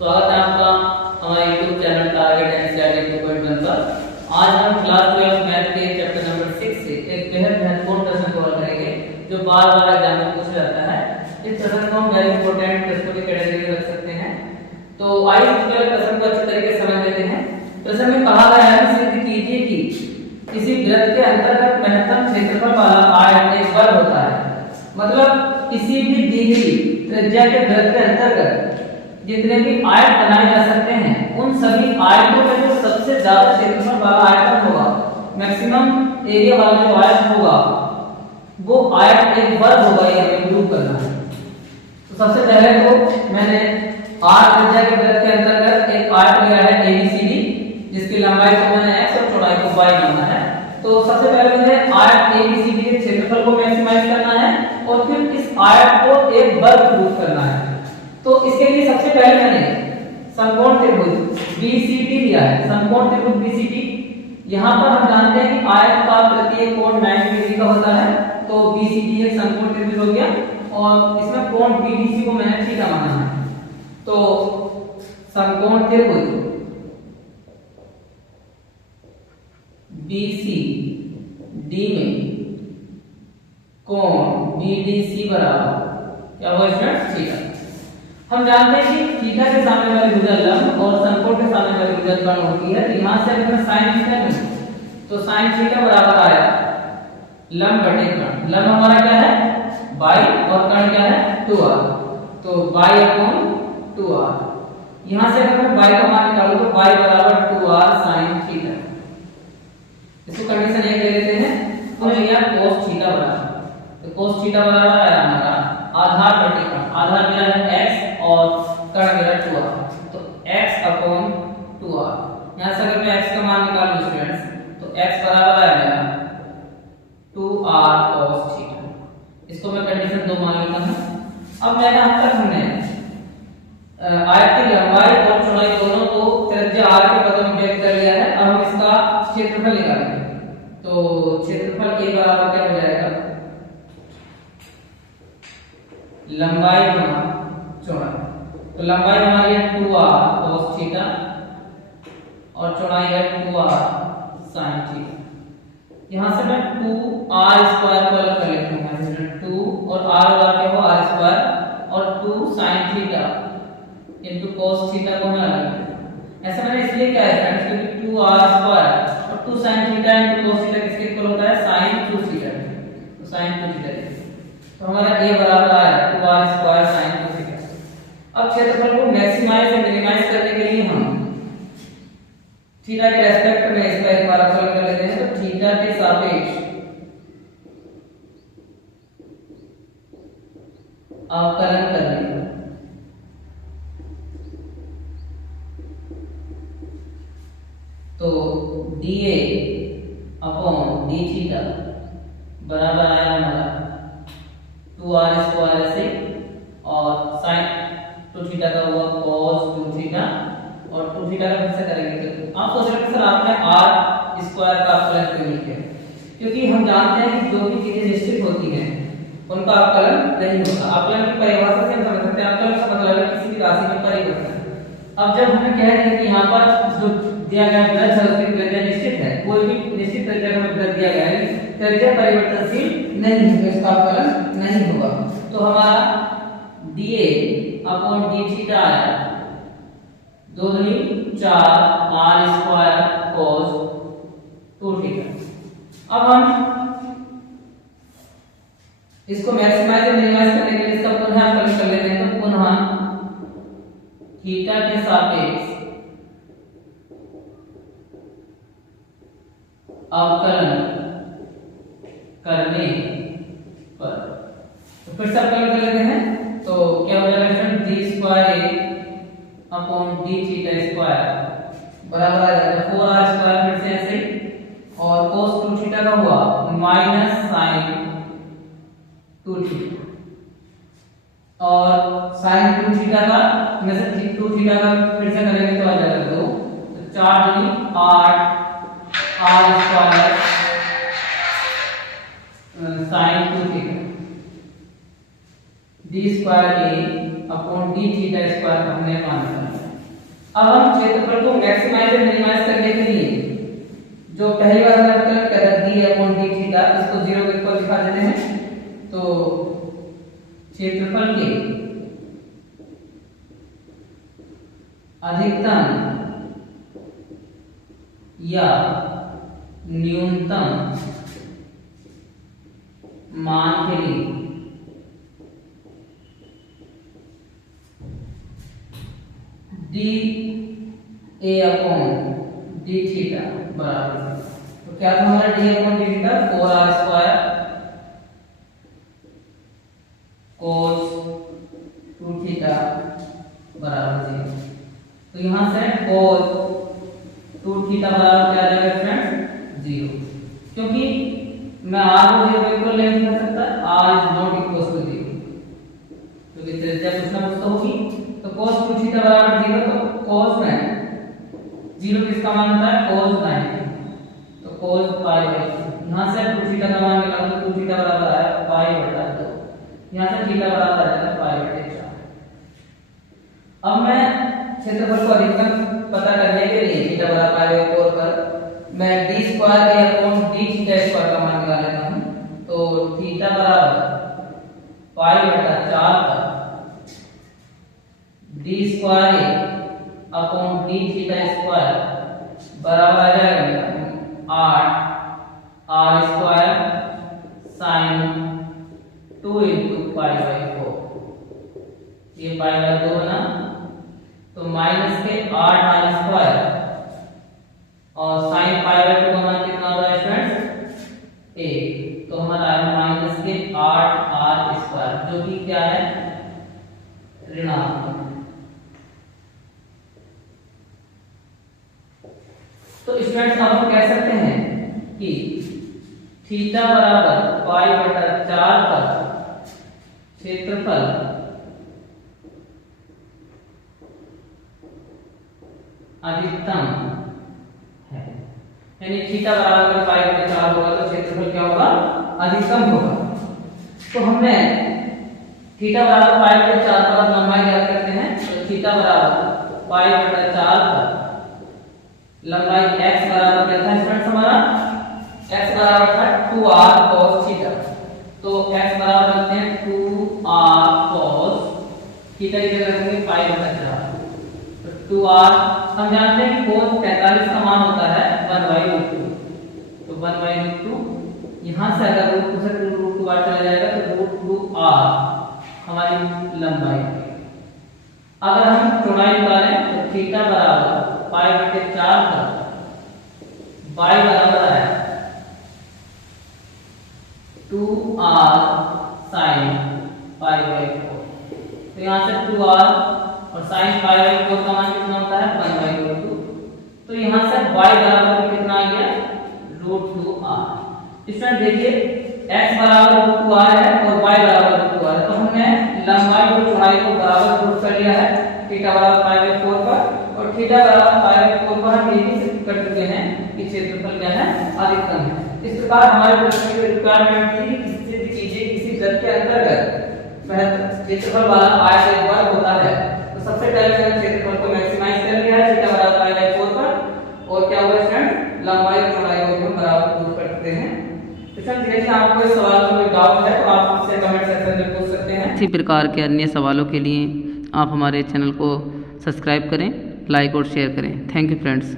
स्वागत है आपका हमारे YouTube चैनल टारगेट एनसीईआरटी 2.1 पर। आज हम क्लास 12 मैथ के चैप्टर नंबर 6 से एक बेहद महत्वपूर्ण प्रश्न कवर करेंगे जो बार-बार एग्जाम में पूछा जाता है। इस प्रश्न को हम वेरी इंपॉर्टेंट प्रश्नों की कैटेगरी में रख सकते हैं। तो आइए पहले प्रश्न को अच्छी तरीके से समझ लेते हैं। प्रश्न में कहा गया है सिद्ध कीजिए कि किसी वृत्त के अंतर्गत महत्तम क्षेत्रफल वाला आयत एक वर्ग होता है। मतलब किसी भी दी गई त्रिज्या के वृत्त के अंतर्गत जितने भी आयत बनाए जा सकते हैं उन सभी आयतों में जो सबसे ज्यादा क्षेत्रफल वाला आयतन होगा, मैक्सिमम एरिया वाला जो आयत होगा वो आयत एक वर्ग होगा। ये हमें प्रूव करना है। तो सबसे पहले तो मैंने r त्रिज्या के वृत्त के अंतर्गत एक आयत लिया है ABCD जिसकी लंबाई को मैंने x और चौड़ाई को y माना है। तो सबसे पहले मुझे आयत ABCD के क्षेत्रफल को मैक्सिमाइज करना है और फिर इस आयत को एक वर्ग प्रूव करना है। तो इसके लिए सबसे पहले मैंने समकोण त्रिभुज BCD लिया है। समकोण त्रिभुज BCD, यहाँ पर हम जानते हैं कि आयत का प्रत्येक कोण 90 डिग्री का होता है। तो BCD एक समकोण त्रिभुज हो गया और इसमें कोण BDC को मैंने थीटा माना है। तो समकोण त्रिभुज BCD में कोण BDC बराबर क्या होगा स्टूडेंट्स? थीटा। हम जानते हैं कि थीटा के सामने वाली भुजा लंब और समकोण के सामने वाली भुजा कर्ण होती है। यहां से अगर sin थीटा लूं तो sin थीटा बराबर आया लंब बटे कर्ण। लंब हमारा क्या है y और कर्ण क्या है 2r। तो y अपॉन 2r। यहां से अगर मैं y का मान निकालूं तो y बराबर 2r sin थीटा। इसको कंडीशन एक ले लेते हैं। तो लिया cos थीटा बराबर, तो cos थीटा बराबर आया हमारा आधार बटे कर्ण। आधार मेरा है x और कर्ण मेरा 2r। तो x अपॉन 2r। यहां से अगर मैं x का मान निकालूं स्टूडेंट्स तो x बराबर आया मेरा 2r cos थीटा। इसको मैं कंडीशन 2 मान लेता हूं। अब मैंने अब तक हमने आयत की लंबाई और चौड़ाई दोनों को त्रिज्या r के पदों में व्यक्त कर लिया है। अब हम इसका क्षेत्रफल निकालेंगे। तो क्षेत्रफल a बराबर क्या हो जाएगा लंबाई गुना चौड़ाई। तो लंबाई हमारी है 2r cos थीटा और चौड़ाई है 2r sin थीटा। यहां से मैं 2r स्क्वायर को अलग कर लेता हूं। यहां से 2 और r होगा क्या हो r स्क्वायर और 2 sin theta into cos theta को मैं अलग कर दूं। ऐसा मैंने इसलिए किया है फ्रेंड्स क्योंकि 2r स्क्वायर और 2 sin theta into cos theta किसके इक्वल होता है sin 2 थीटा। तो sin 2 थीटा। तो हमारा a बराबर आया 2r स्क्वायर sin 2 थीटा। अब क्षेत्रफल को मैक्सिमाइज और मिनिमाइज करने के लिए हम थीटा के रेस्पेक्ट में इसका एक बार अवकलन कर लेते हैं। तो थीटा के सापेक्ष अवकलन करने तो dA अपॉन d थीटा बराबर आया हमारा 2r स्क्वायर से और sin 2 थीटा का हुआ cos 2 थीटा और 2 थीटा का फिर से करेंगे। तो आप सोच रहे हैं सर आपने r स्क्वायर का अवकलन क्यों नहीं किया? क्योंकि हम जानते हैं कि जो भी चीजें निश्चित होती हैं उनका अवकलन नहीं होता। अवकलन की परिभाषा से हम समझ सकते हैं अवकलन का मतलब है किसी भी राशि में परिवर्तन। अब जब हमें कह दिया कि यहाँ पर जो दिया गया वृत्त है उसकी त्रिज्या निश्चित है, कोई भी निश्चित त्रिज्या का वृत्त दिया गया है, त्रिज्या परिवर्तनशील नहीं है, इसका अवकलन नहीं होगा। तो हमारा dA अपॉन d थीटा आया 2 दूनी 4 r स्क्वायर cos 2 थीटा। अब हम इसको मैक्सिमाइज और मिनिमाइज करने के लिए इसका पुनः अवकलन कर लेते हैं। तो पुनः थीटा के सापेक्ष अवकलन करने पर तो फिर से अवकलन कर लेते हैं। तो क्या हो जाएगा friend d square a upon d theta square बराबर आ जाएगा 4r स्क्वायर फिर से ऐसे और cos 2 थीटा का हुआ माइनस sin 2 थीटा और sin 2 थीटा का में से 2 थीटा का फिर से करेंगे तो आ जाएगा 2। तो 4 दूनी 8 r square sin 2 theta d square a upon d theta square हमने मान लिया। अब हम क्षेत्रफल को मैक्सिमाइज और मिनिमाइज करने के लिए जो पहली बार हमने कल करा d/d थीटा, इसको 0 के इक्वल लिखा देते हैं। तो क्षेत्रफल के अधिकतम या न्यूनतम मान के लिए d/d थीटा बराबर, तो क्या था हमारा d/d theta 4r² cos 2 theta बराबर 0। तो यहां से cos 2 थीटा बराबर क्या आ जाएगा फ्रेंड्स 0, क्योंकि मैं r को 0 के इक्वल नहीं लिख सकता, r is not equal to 0, क्योंकि त्रिज्या कुछ ना कुछ तो होगी। तो cos 2 थीटा बराबर 0, तो cos में 0 किसका मान होता है cos 90, तो cos पाई बाई 2, यहां से 2 थीटा का मान निकालो तो 2 थीटा बराबर आया पाई बटा 2, यहां से थीटा बराबर आ जाता है पाई बटे 4। अब मैं क्षेत्रफल को अधिकतम पता करने के लिए थीटा बराबर पाई बाई 4 पर मैं d² d थीटा² का मान निकाल लेता हूं। तो थीटा बराबर पाई बटा 4 पर d² d थीटा² बराबर आ जाएगा 8 r² sin 2 × पाई बाई 4, ये पाई बाई 2 ना, तो माइनस के 8r² और sin पाई बाई 2 का मान कितना होता है फ्रेंड्स 1, तो हमारा है माइनस के 8r², जो कि क्या है ऋणात्मक। तो स्टूडेंट्स हम कह सकते हैं कि थीटा बराबर पाई बटा 4 पर क्षेत्रफल अधिकतम है, यानी थीटा बराबर पाई बटा 4 होगा तो क्षेत्रफल क्या होगा अधिकतम होगा। तो हमने थीटा बराबर पाई बटा 4 पर लंबाई ज्ञात करते हैं, तो थीटा बराबर पाई बटा 4 पर लंबाई x बराबर क्या था फ्रेंड्स हमारा x बराबर था 2r cos थीटा, तो x बराबर रखते हैं 2r cos थीटा की जगह रखेंगे पाई बटा 4, तो 2r हम जानते हैं कि cos 45 का मान होता है 1/√2, तो 1/√2 यहां से अगर √2 से √2 बार चला जाएगा तो √2r हमारी लंबाई। अगर हम चौड़ाई निकालें तो थीटा बराबर पाई बटे 4 पर y बराबर है 2r sin पाई बाई 4, तो यहाँ से 2r और sin पाई बाई 4 का मान कितना होता है 1/√2, तो यहाँ से y बराबर कितना आ गया √2r। इसमें देखिए x बराबर √2r है और y बराबर √2r है, तो हमने लंबाई और चौड़ाई को बराबर रूप कर लिया है थीटा बराबर पाई बाई 4 पर, और थीटा बराबर पाई बाई 4 पर हम ये भी सिद्ध कर चुके हैं कि क्षेत्रफल क्या है अधिकतम है। इस प्रकार हमारे प्रश्न की रिक्वायरमेंट थी कि सिद्ध कीजिए किसी दर के अंतर्गत क्षेत्रफल वाला आयत एक बार होता है। तो सबसे पहले मैंने क्षेत्रफल को मैक्सिमाइज कर लिया है थीटा बराबर पाई बाई 4 पर, और क्या हुआ फ्रेंड्स लंबाई और चौड़ाई को हम बराबर प्रूव करते हैं। तो फ्रेंड्स देखिए आपको इस सवाल में कोई डाउट है तो आप मुझसे कमेंट सेक्शन में पूछ सकते हैं। इसी प्रकार के अन्य सवालों के लिए आप हमारे चैनल को सब्सक्राइब करें, लाइक और शेयर करें। Thank you friends.